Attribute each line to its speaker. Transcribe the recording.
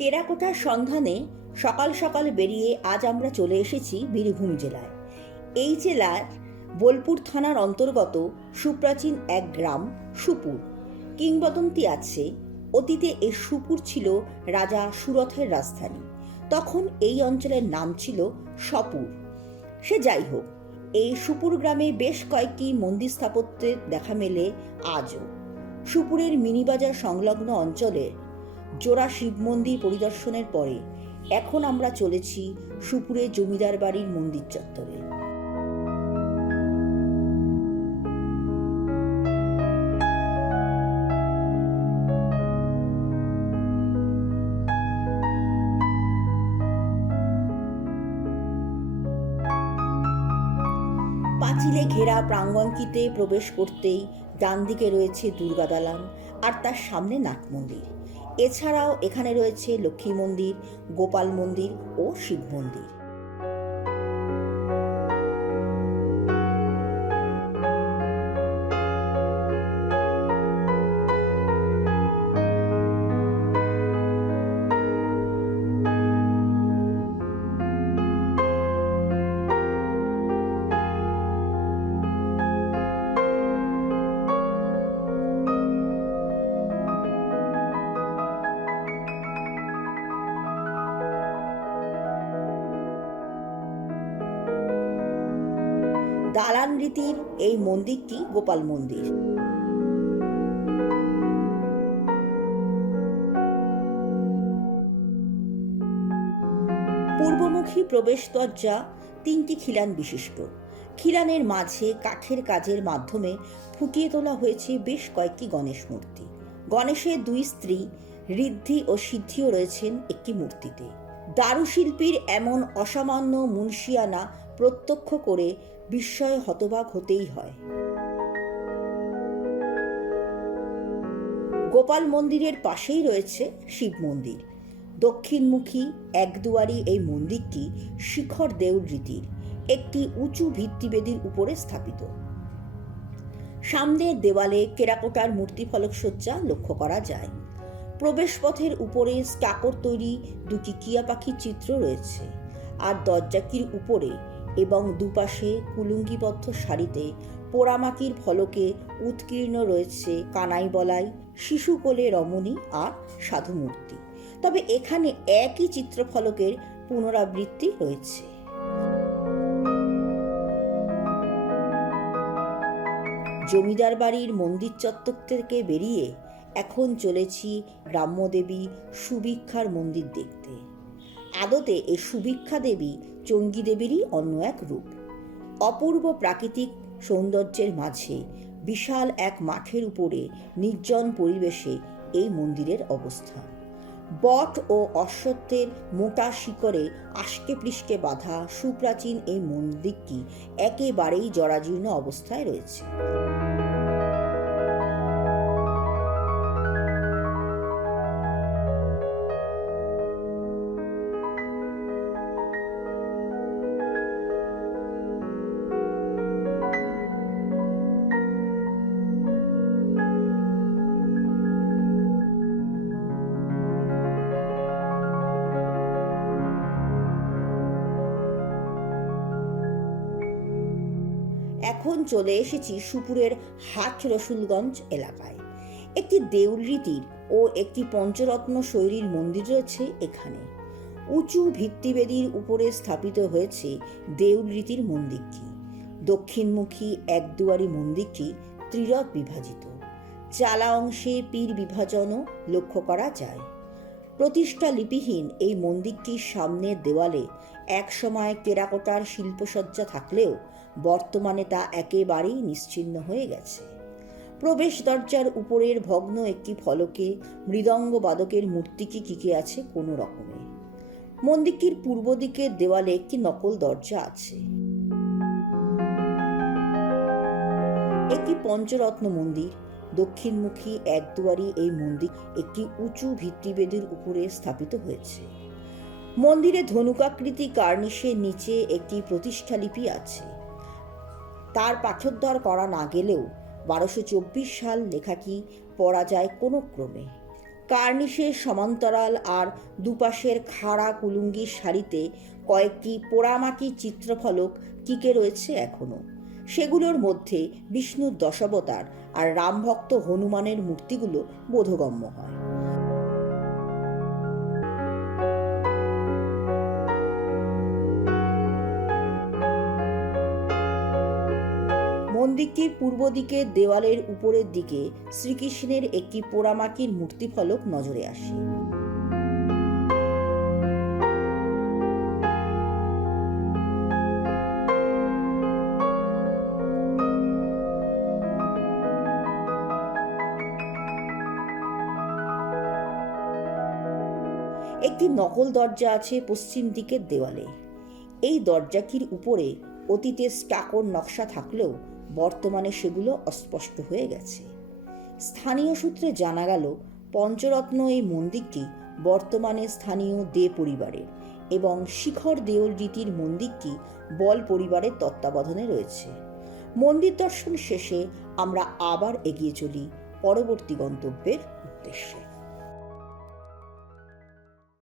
Speaker 1: টেরাকোটার সন্ধানে সকাল সকাল বেরিয়ে আজ আমরা চলে এসেছি বীরভূম জেলায়। এই জেলার বোলপুর থানার অন্তর্গত সুপ্রাচীন এক গ্রাম, সুপুর। কিংবদন্তি আছে, অতীতে এই সুপুর ছিল রাজা সুরথের রাজধানী। তখন এই অঞ্চলের নাম ছিল সপুর। সে যাই হোক, এই সুপুর গ্রামে বেশ কয়েকটি মন্দির স্থাপত্যের দেখা মেলে আজও। সুপুরের মিনিবাজার সংলগ্ন অঞ্চলের জোড়া শিব মন্দির পরিদর্শনের পরে এখন আমরা চলেছি সুপুরে জমিদার বাড়ির মন্দির চত্বরে। পাঁচিলে ঘেরা প্রাঙ্গণটিতে প্রবেশ করতেই ডান দিকে রয়েছে দুর্গা দালান আর তার সামনে নাট মন্দির। এছাড়াও এখানে রয়েছে লক্ষ্মী মন্দির, গোপাল মন্দির ও শিব মন্দির। দালান রীতির এই মন্দিরটি গোপাল মন্দির। পূর্বমুখী প্রবেশ দরজা তিনটি খিলান বিশিষ্ট। খিলানের মাঝে কাঠের কাজের মাধ্যমে ফুটিয়ে তোলা হয়েছে বেশ কয়েকটি গণেশ মূর্তি। গণেশের দুই স্ত্রী ঋদ্ধি ও সিদ্ধিও রয়েছেন একটি মূর্তিতে। দারুশিল্পীর এমন অসামান্য মুন্সিয়ানা প্রত্যক্ষ করে বিস্ময়ে হতবাক হতেই হয়। গোপাল মন্দিরের পাশেই রয়েছে শিব মন্দির। দক্ষিণমুখী একদুয়ারি এই মন্দিরটি শিখর দেউল রীতির, একটি উঁচু ভিত্তিবেদির উপরে স্থাপিত। সামনের দেওয়ালে কেরাকোটার মূর্তি ফলকসজ্জা লক্ষ্য করা যায়। প্রবেশপথের উপরে স্টাকর তৈরি দুটি কিয়া পাখির চিত্র রয়েছে। আর দরজাকির উপরে এবং দুপাশে কুলুঙ্গিবদ্ধ শাড়িতে পোড়ামাটির ফলকে উৎকীর্ণ রয়েছে কানাই বলাই, শিশু কোলে রমণী আর সাধু মূর্তি তবে এখানে একই চিত্রফলকের পুনরাবৃত্তি রয়েছে। জমিদার বাড়ির মন্দির চত্বর থেকে বেরিয়ে এখন চলেছি গ্রাম্যদেবী সুভিক্ষার মন্দির দেখতে। আদতে এই সুভিক্ষা দেবী চঙ্গী দেবীরই অন্য এক রূপ। অপূর্ব প্রাকৃতিক সৌন্দর্যের মাঝে বিশাল এক মাঠের উপরে নির্জন পরিবেশে এই মন্দিরের অবস্থা। বট ও অশ্বত্থের মোটা শিকড়ে আশকে পৃষ্ঠে বাঁধা সুপ্রাচীন এই মন্দিরটি একেবারেই জরাজীর্ণ অবস্থায় রয়েছে। এখন চলে এসেছি সুপুরের হাট রসুলগঞ্জ এলাকায়। একটি দেউল রীতির ও একটি পঞ্চরত্ন শৈলীর মন্দির রয়েছে এখানে। উঁচু ভিত্তিবেদির উপরে স্থাপিত হয়েছে দেউল রীতির মন্দিরটি। দক্ষিণমুখী এক দুয়ারি মন্দিরটি ত্রিরথ বিভাজিত। চালা অংশে পীর বিভাজনও লক্ষ্য করা যায়। প্রতিষ্ঠা লিপিহীন এই মন্দিরটির সামনের দেওয়ালে একসময় টেরাকোটার শিল্পসজ্জা থাকলেও বর্তমানে তা একেবারেই নিশ্চিহ্ন হয়ে গেছে। প্রবেশ দরজার উপরের ভগ্ন একটি ফলকে মৃদঙ্গ বাদকের মূর্তিটি টিকে আছে কোনো রকমে। মন্দিরটির পূর্ব দিকের দেওয়ালে একটি নকল দরজা আছে। একটি পঞ্চরত্ন মন্দির দক্ষিণমুখী একদুয়ারি এই মন্দির একটি উঁচু ভিত্তিবেদির উপরে স্থাপিত হয়েছে। মন্দিরে ধনুকাকৃতি কার্নিশের নিচে একটি প্রতিষ্ঠালিপি আছে। তার পাঠোদ্ধার করা না গেলেও বারোশো চব্বিশ সাল লেখাটি পড়া যায় কোনো ক্রমে। কার্নিশের সমান্তরাল আর দুপাশের খাড়া কুলুঙ্গির শাড়িতে কয়েকটি পোড়ামাটি চিত্রফলক টিকে রয়েছে এখনও সেগুলোর মধ্যে বিষ্ণুর দশাবতার আর রামভক্ত হনুমানের মূর্তিগুলো বোধগম্য হয়। মন্দিরটির পূর্ব দিকে দেওয়ালের উপরের দিকে শ্রীকৃষ্ণের একটি পোড়ামাটির মূর্তিফলক নজরে আসে। একটি নকল দরজা আছে পশ্চিম দিকের দেওয়ালে। এই দরজাটির উপরে অতীতে স্টাকোর নকশা থাকলেও বর্তমানে সেগুলো অস্পষ্ট হয়ে গেছে। স্থানীয় সূত্রে জানা গেল, পঞ্চরত্ন এই মন্দিরটি বর্তমানে স্থানীয় দে পরিবারের এবং শিখর দেওল রীতির মন্দিরটি বল পরিবারের তত্ত্বাবধানে রয়েছে। মন্দির দর্শন শেষে আমরা আবার এগিয়ে চলি পরবর্তী গন্তব্যের উদ্দেশ্যে।